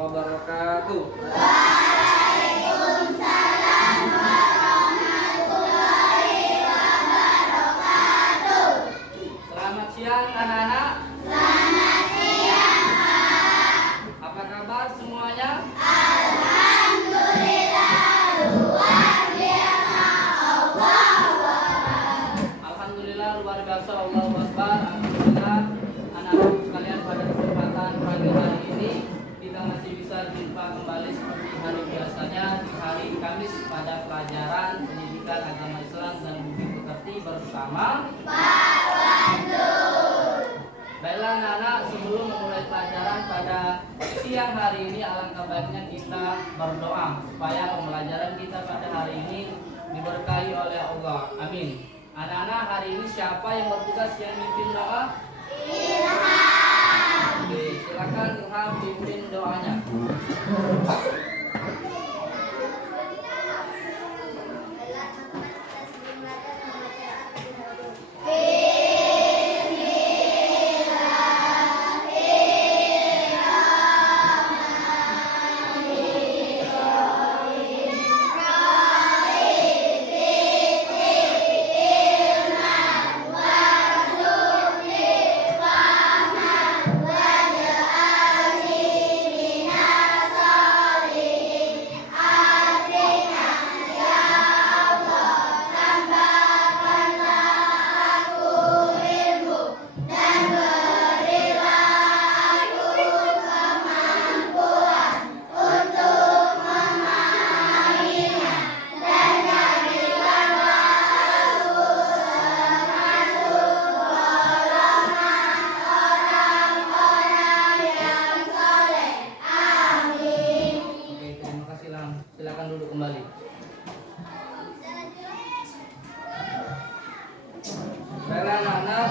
wabarakatuh. Selamat siang anak-anak. Selamat siang, Pak. Apa kabar semuanya? Alhamdulillah, luar biasa. Alhamdulillah luar biasa. Allahu Akbar. Alhamdulillah anak-anak sekalian, pada kesempatan pagi hari ini kita masih bisa jumpa kembali seperti hari biasanya di hari Kamis pada pelajaran pendidikan agama Islam dan budi pekerti bersama Pak Pandu. Baiklah anak-anak, sebelum memulai pelajaran pada siang hari ini, alangkah baiknya kita berdoa supaya pembelajaran kita pada hari ini diberkahi oleh Allah. Amin. Anak-anak, hari ini siapa yang bertugas yang mimpin doa? Ilham. Oke, silakan Ilham pimpin doanya. Silakan duduk kembali. Baiklah anak-anak,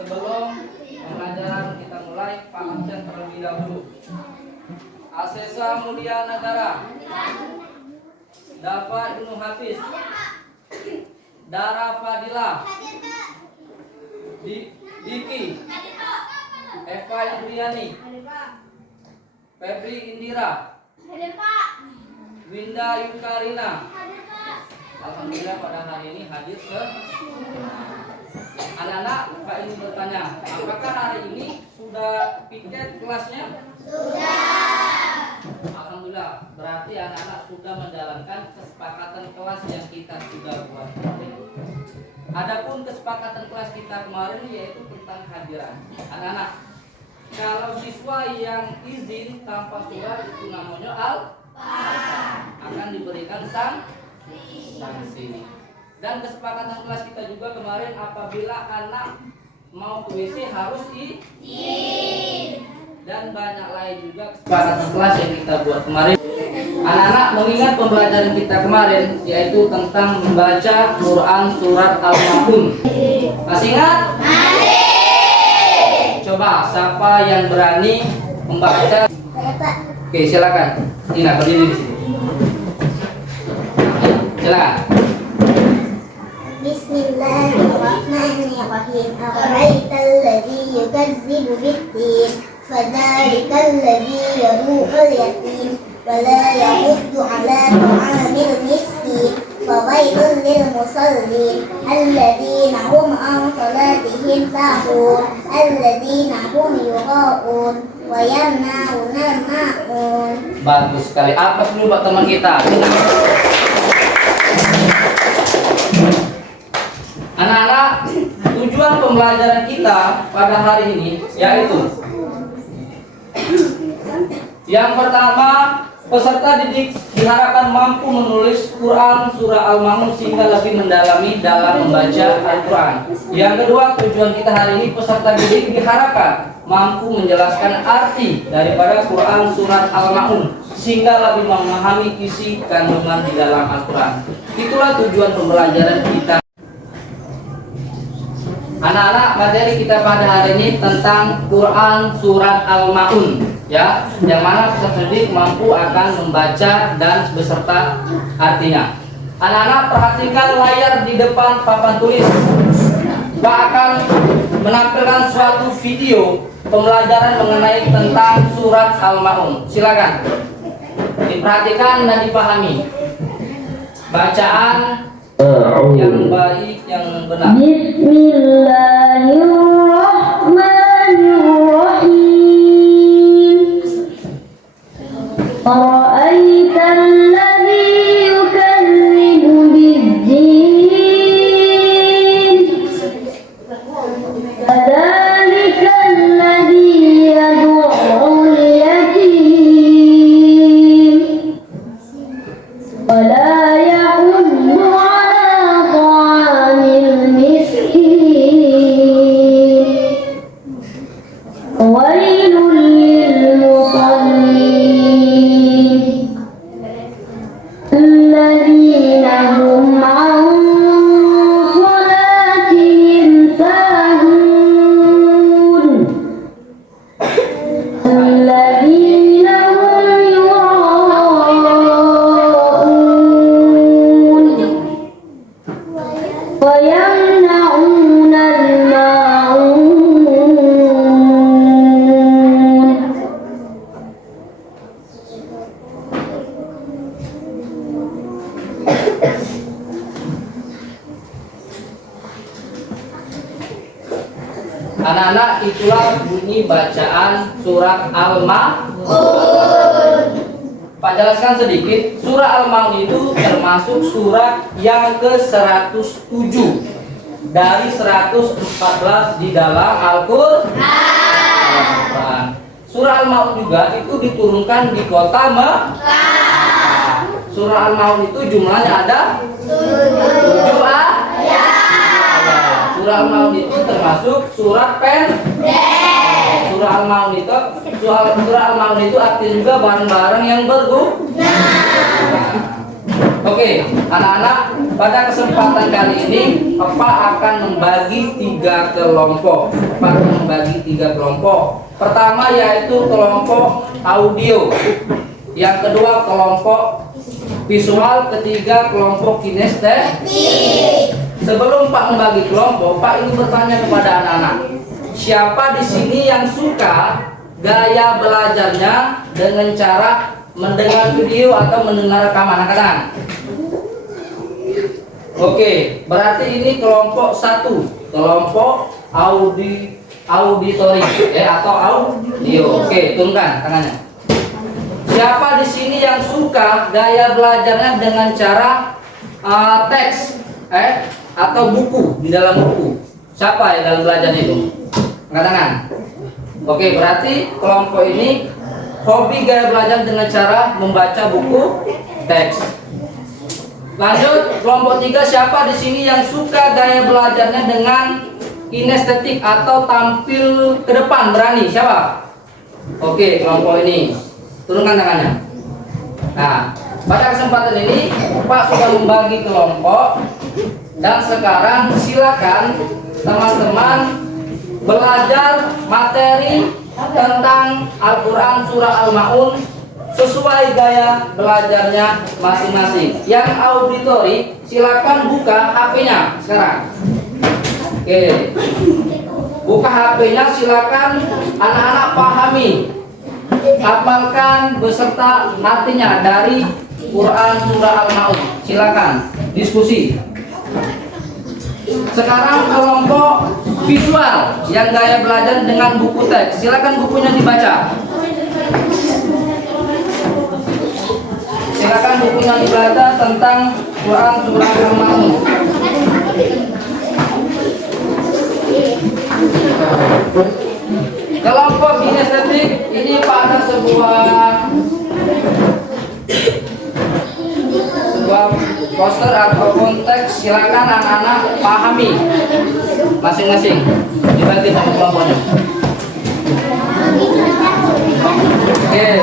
sebelum pembelajaran kita mulai, Pak absen terlebih dahulu. Asesa Mulia Negara, Dafa Ibnu Hafiz, Dara Fadila, Diki, Eva Indriani, Febri Indira, Winda Yukarina. Alhamdulillah pada hari ini hadir ke anak-anak. Pak ini bertanya, apakah hari ini sudah piket kelasnya? Sudah. Alhamdulillah, berarti anak-anak sudah menjalankan kesepakatan kelas yang kita sudah buat. Adapun kesepakatan kelas kita kemarin yaitu tentang hadiran. Anak-anak, kalau siswa yang izin tanpa surat itu namanya akan diberikan sanksi. Dan kesepakatan kelas kita juga kemarin, apabila anak mau ke WC harus izin. Dan banyak lain juga kesepakatan kelas yang kita buat kemarin. Anak-anak mengingat pembelajaran kita kemarin yaitu tentang membaca Quran surat Al-Ma'un. Masih ingat? Masih. Coba siapa yang berani membaca? Oke, silakan. Tina, berdiri di sini. Silakan. Bismillahirrahmanirrahim. Ara'aital ladzi yukazzibu bid-din, fadzalikal ladzi yadu'ul yatim wa la yahuddu 'ala ta'amil miskin, fawailul lil musallin alladzina hum 'an salatihim sahun, alladzina hum yura'un wa yamna'una ma'un. Bagus sekali. Apa dulu buat teman kita? Anak-anak, tujuan pembelajaran kita pada hari ini yaitu yang pertama, peserta didik diharapkan mampu menulis Quran surah Al-Ma'un sehingga lebih mendalami dalam membaca Al-Quran. Yang kedua, tujuan kita hari ini, peserta didik diharapkan mampu menjelaskan arti daripada Quran surat Al-Ma'un sehingga lebih memahami isi kandungan di dalam Al-Quran. Itulah tujuan pembelajaran kita. Anak-anak, materi kita pada hari ini tentang Quran surat Al-Ma'un, ya, yang mana peserta didik mampu akan membaca dan beserta artinya. Anak-anak, perhatikan layar di depan papan tulis. Pak akan menampilkan suatu video pembelajaran mengenai tentang surat Al-Maun. Silakan diperhatikan dan dipahami. Bacaan yang baik, yang benar. Bismillahirrahmanirrahim. Ara'aita alladhi yukadzibu bid-din, fadzalika alladhi yad'ul yatim wa la yahuddu ala ta'amil miskin. Wailul lil musallin alladzina hum an salatihim sahun alladzina hum yura'un wa yamna'una al-ma'un. Anak-anak, itulah bunyi bacaan surat Al-Maun. Pak jelaskan sedikit, surah Al-Maun itu termasuk surat yang ke-107 dari 114 di dalam Al-Qur'an. Surah Al-Maun juga itu diturunkan di kota Mekah. Surah Al-Maun itu jumlahnya ada 7 ayat. Surah Al-Maun itu termasuk surat pendek. Surah Al-Maun itu artinya juga barang-barang yang berguna. Oke, anak-anak, pada kesempatan kali ini Pak akan membagi 3 kelompok. Pak akan membagi 3 kelompok. Pertama yaitu kelompok audio. Yang kedua kelompok visual, ketiga kelompok kinestetik. Sebelum Pak membagi kelompok, Pak ingin bertanya kepada anak-anak, siapa di sini yang suka gaya belajarnya dengan cara mendengar video atau mendengar rekaman? Angkat. Oke, berarti ini kelompok 1, kelompok auditori atau audio. Oke, turunkan tangannya. Siapa di sini yang suka gaya belajarnya dengan cara teks atau buku, di dalam buku? Siapa yang dalam belajarnya itu? Angkat tangan. Oke, berarti kelompok ini hobi gaya belajar dengan cara membaca buku teks. Lanjut, kelompok 3, siapa di sini yang suka gaya belajarnya dengan kinestetik atau tampil ke depan, berani? Siapa? Oke, kelompok ini. Turunkan tangannya. Nah, pada kesempatan ini Pak sudah membagi kelompok. Dan sekarang silakan teman-teman belajar materi tentang Al-Quran surah Al-Maun sesuai gaya belajarnya masing-masing. Yang auditori silakan buka HP-nya sekarang. Oke, buka HP-nya, silakan anak-anak pahami, hafalkan beserta artinya dari Quran surah Al-Maun. Silakan diskusi. Sekarang kelompok visual yang gaya belajar dengan buku teks. Silakan bukunya dibaca. Silakan bukunya dibaca tentang Quran surah Al-Maun. Kelompok kinestetik ini pada sebuah poster atau konteks. Silakan anak-anak pahami masing-masing. Dibagi kelompoknya. Oke.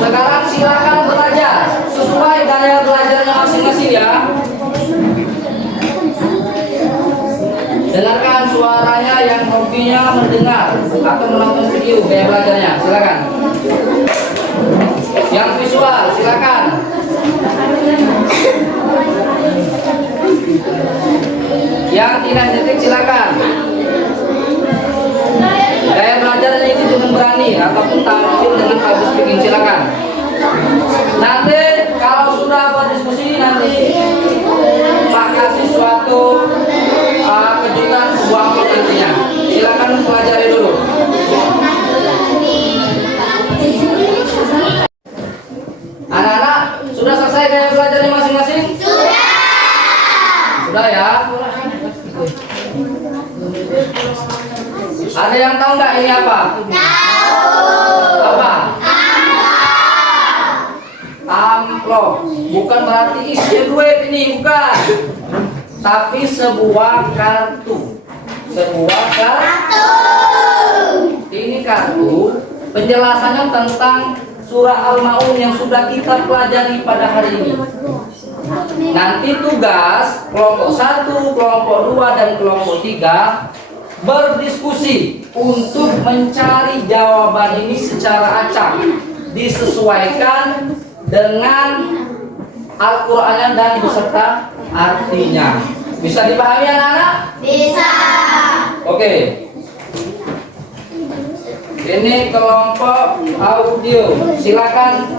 Sekarang silakan belajar sesuai gaya belajarnya masing-masing ya. Dengarkan suaranya yang hobinya mendengar atau menonton video gaya belajarnya. Silakan. Yang visual silakan. kinestetik silakan. Gaya belajar ini dengan berani ataupun tampil dengan public speaking silakan. Nanti kalau sudah berdiskusi nanti Pak kasih suatu kejutan sebuah amplop nantinya. Silakan pelajari dulu. Anak-anak sudah selesai gaya belajarnya masing-masing? Sudah ya. Ada yang tahu nggak ini apa? Apa? Amplop. Bukan berarti isi duit ini, bukan. Tapi sebuah kartu. Sebuah kartu. Ini kartu penjelasannya tentang surah Al-Maun yang sudah kita pelajari pada hari ini. Nanti tugas kelompok 1, kelompok 2, dan kelompok 3 berdiskusi untuk mencari jawaban ini secara acak, disesuaikan dengan Al-Qur'annya dan beserta artinya. Bisa dipahami anak-anak? Bisa. Oke. Ini kelompok audio. Silakan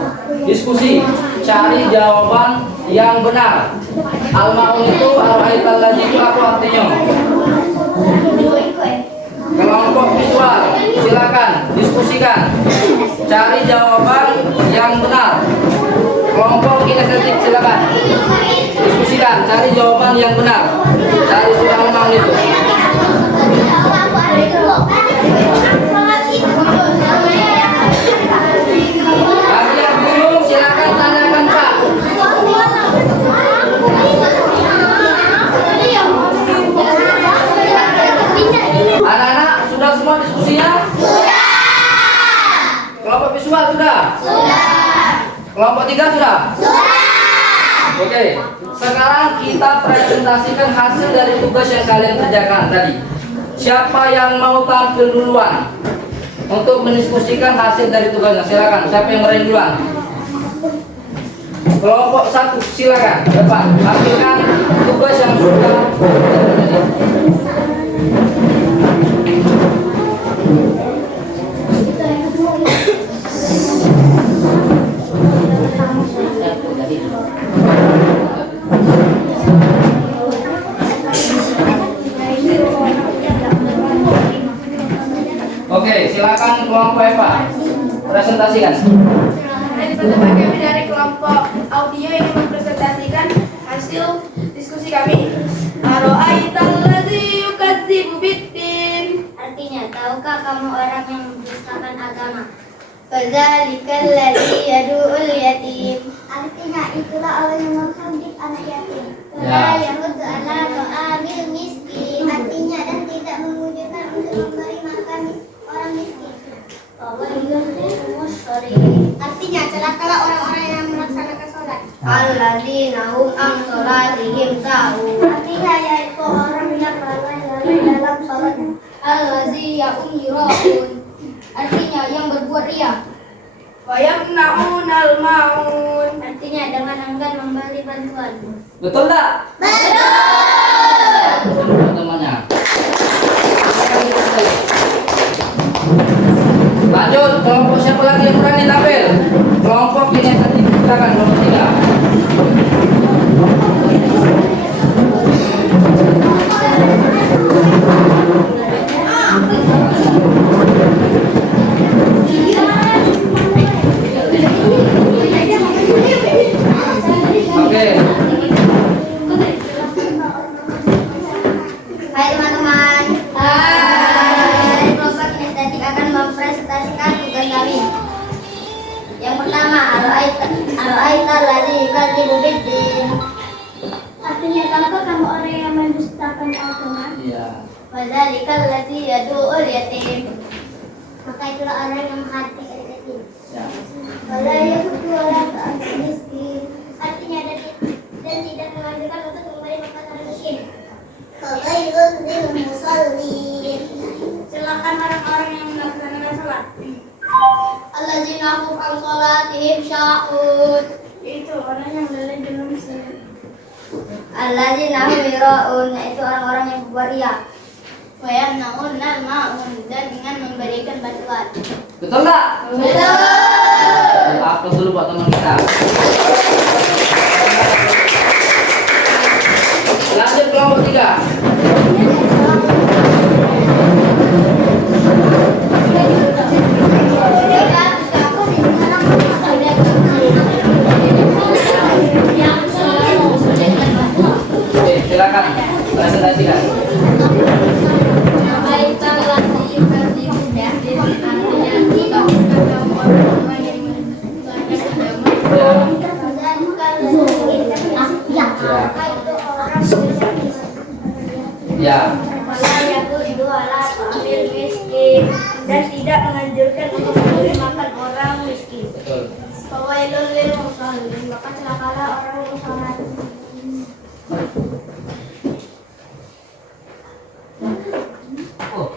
diskusi, cari jawaban yang benar. Al-Maun itu al-aital ladzi itu apa artinya? Kelompok visual, silakan diskusikan, cari jawaban yang benar. Kelompok kinestetik silakan diskusikan, cari jawaban yang benar dari surah Al-Maun itu. Bagi yang bingung silakan tanyakan Pak. Anak-anak sudah semua diskusinya? Sudah. Kelompok visual sudah? Sudah. Kelompok 3 sudah? Sudah. Oke, sekarang kita presentasikan hasil dari tugas yang kalian kerjakan tadi. Siapa yang mau tampil duluan untuk mendiskusikan hasil dari tugasnya? Silakan. Siapa yang meraih duluan? Kelompok 1 silakan depan. Tampilkan tugas yang sudah. Oke, silakan kelompok Eva presentasikan. Pertama kami dari kelompok audio ini mempresentasikan hasil diskusi kami. Aro'aital ladzi yukadzibu biddin. Artinya, tahukah kamu orang yang mendustakan agama? Fadzalikal ladzi yad'ul yatim. Artinya, itulah orang yang menghadik anak yatim. Wala yahuddu ala ta'amil miskin. Artinya, dan tidak mengunjukkan untuk memberi makan orang miskin. Artinya, celakalah orang-orang yang melaksanakan sholat. Alladzina hum an sholatihim sahun. Artinya, yaitu orang yang lalai dalam sholatnya. Alladzina hum yura'un. Artinya yang berbuat riya. Wa yamna'unal ma'un. Artinya, dengan enggan memberi bantuan. Betul tak? Betul. Teman-temannya. Lanjut, kelompok siapa lagi yang berani tampil? Kelompok kinestetik silakan kelompok 3. Oke. Hai teman-teman. Hai. Kelompok kinestetik akan mempresentasikan tugas kami. Yang pertama, Aro'aital ladzi yukadzibu biddin. Artinya, tahukah kamu orang yang mendustakan agama? Iya. Fadzalikal ladzi yad'ul yatim. Maka itulah orang yang menghadik anak yatim. Ya. Wala yahuddu ala ta'amil miskin. Artinya, dan tidak mengajarkan untuk memberi makan orang miskin. Faghairul lil musallin. Silakan orang-orang yang melaksanakan sholat. Alladzina hum an sholatihim sahun. Itu orang yang lalai dalam sholat. alladzina hum yura'un, yaitu orang-orang yang berbuat riya. Wa yamna'un al-ma'un, dan dengan memberikan bantuan. Betul nggak? Betul. Apa dulu buat teman kita? Lanjut kelompok 3. Oke, silakan presentasikan. Ya. Dan tidak menganjurkan untuk memberi makan orang miskin. Betul. Fawailul lil musallin, maka celakalah orang yang sholat. Oh.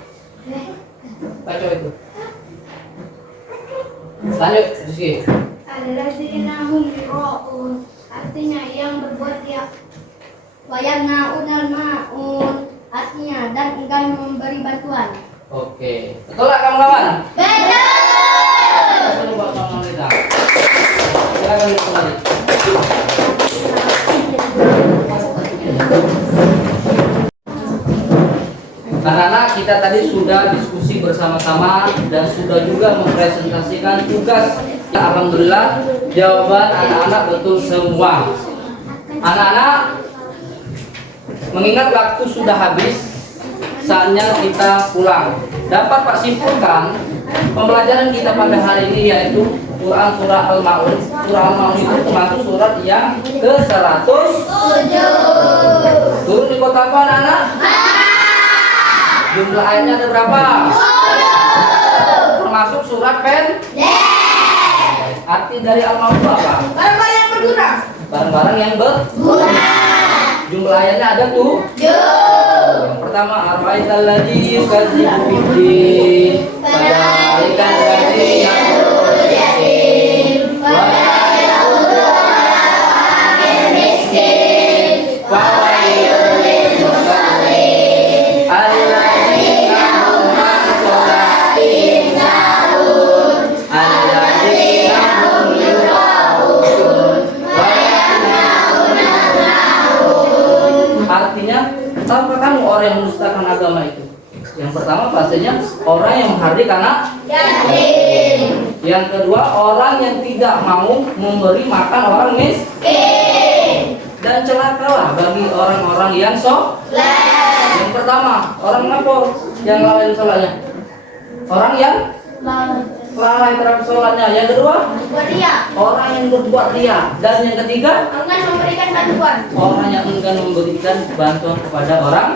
Baca itu. Lanjut, Rizky. Alladzina hum yura'un, artinya yang berbuat riya. Wa yamna'un al-ma'un, artinya dan enggan memberi bantuan. Oke. Betul nggak kawan-kawan? Betul. Betul buat kawan-kawan kita. Silakan kembali. Anak-anak, kita tadi sudah diskusi bersama-sama dan sudah juga mempresentasikan tugas. Alhamdulillah, jawaban anak-anak betul semua. Anak-anak, mengingat waktu sudah habis, saatnya kita pulang. Dapat Pak simpulkan pembelajaran kita pada hari ini yaitu Quran surah Al-Maun. Surah Al-Maun itu termasuk surat yang ke-107. Turun di kota apa anak-anak? Jumlah ayatnya ada berapa? Termasuk surat Arti dari Al-Maun itu apa? Barang-barang yang berguna. Barang-barang yang berguna. Jumlah ayatnya ada tuh. Yang pertama, ara'aital ladzi yukadzibu biddin, fadzalika alladzi yad'ul yatim wa la yahuddu 'alal miskin wa wailul lil musallin alladzina hum 'an sholatihim sahun alladzina hum yura'un wa yamna'un al-ma'un. Artinya, siapa kamu orang yang mendustakan agama itu? Yang pertama pastinya orang yang menghardik anak yatim. Yang kedua orang yang tidak mau memberi makan orang miskin. Dan celakalah bagi orang-orang yang sholat. Yang pertama orang apa yang lalai sholatnya? Orang yang lalai terhadap sholatnya. Yang kedua orang yang berbuat riya. Dan yang ketiga Enggan memberikan bantuan. orang yang enggan memberikan bantuan kepada orang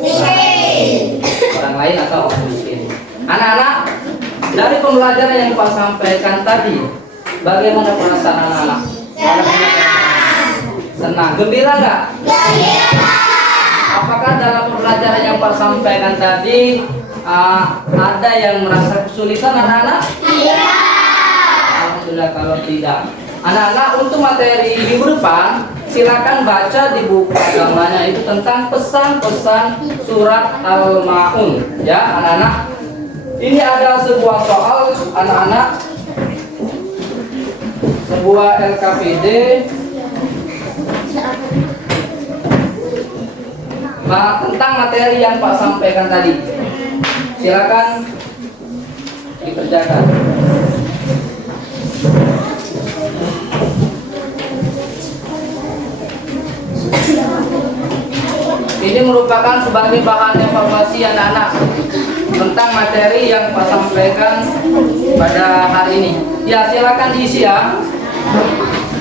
miskin, orang lain atau orang miskin. Anak-anak, dari pembelajaran yang Pak sampaikan tadi, bagaimana perasaan anak-anak? Senang. Gembira nggak? Gembira. Apakah dalam pembelajaran yang Pak sampaikan tadi ada yang merasa kesulitan anak-anak? Iya. Alhamdulillah kalau tidak. Anak-anak, untuk materi minggu depan silakan baca di buku agamanya itu tentang pesan-pesan surat Al-Maun. Ya, anak-anak. Ini ada sebuah soal anak-anak, sebuah LKPD tentang materi yang Pak sampaikan tadi. Silakan dikerjakan. Ini merupakan sebagai bahan evaluasi anak-anak tentang materi yang Pak sampaikan pada hari ini. Ya, silakan diisi ya.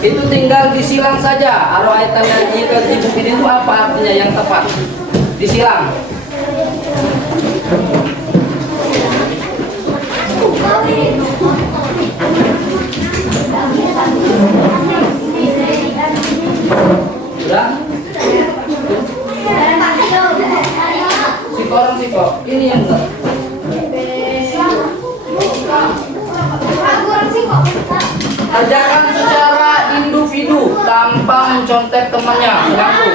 Itu tinggal disilang saja. Ara'aital ladzi yukadzibu biddin itu apa artinya yang tepat? Disilang. Sudah? Siko, ini yang enggak. Kerjakan secara individu tanpa mencontek temannya. Ngaku.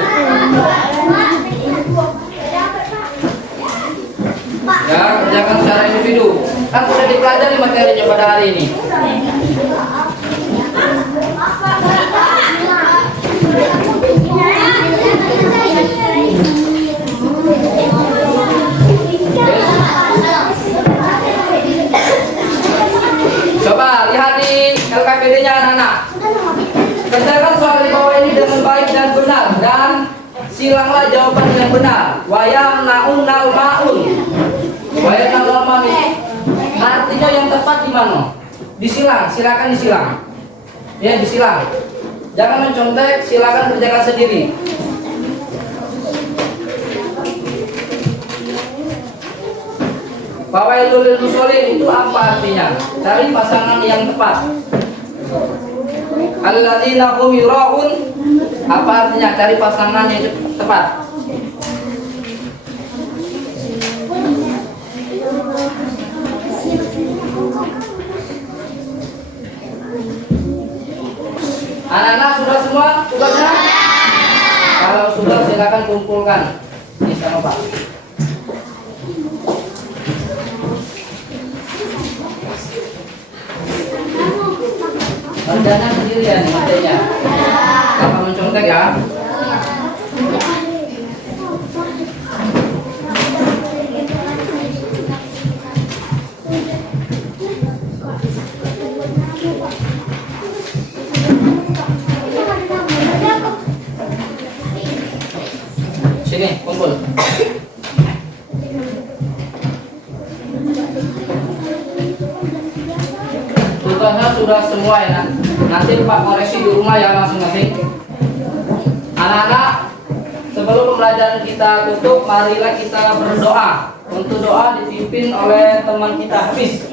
Ya, kerjakan secara individu. Kan sudah dipelajari materinya pada hari ini. Coba lihat di LKPD-nya anak-anak. Kerjakan soal di bawah ini dengan baik dan benar, dan silanglah jawaban yang benar. Wayam naun nal maun. Wayam nal maun. Artinya yang tepat di mana? Disilang, silakan disilang. Ya, disilang. Jangan mencontek, silakan kerjakan sendiri. Fawailul lil musholin itu apa artinya? Cari pasangan yang tepat. Alladzina hum yura'un, apa artinya? Cari pasangan yang tepat. Anak-anak sudah semua tugasnya? Kalau sudah silakan kumpulkan. Ini sama Pak. Kerjanya sendirian, kerjanya. Apa mencontek ya? Sini, kumpul. Tugasnya sudah semua ya, nanti Pak koreksi di rumah ya masing-masing. Anak-anak, sebelum pembelajaran kita tutup, marilah kita berdoa. Untuk doa dipimpin oleh teman kita Hafiz.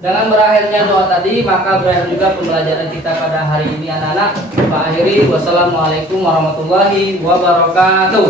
Dengan berakhirnya doa tadi, maka berakhir juga pembelajaran kita pada hari ini anak-anak. Pak akhiri, wassalamualaikum warahmatullahi wabarakatuh.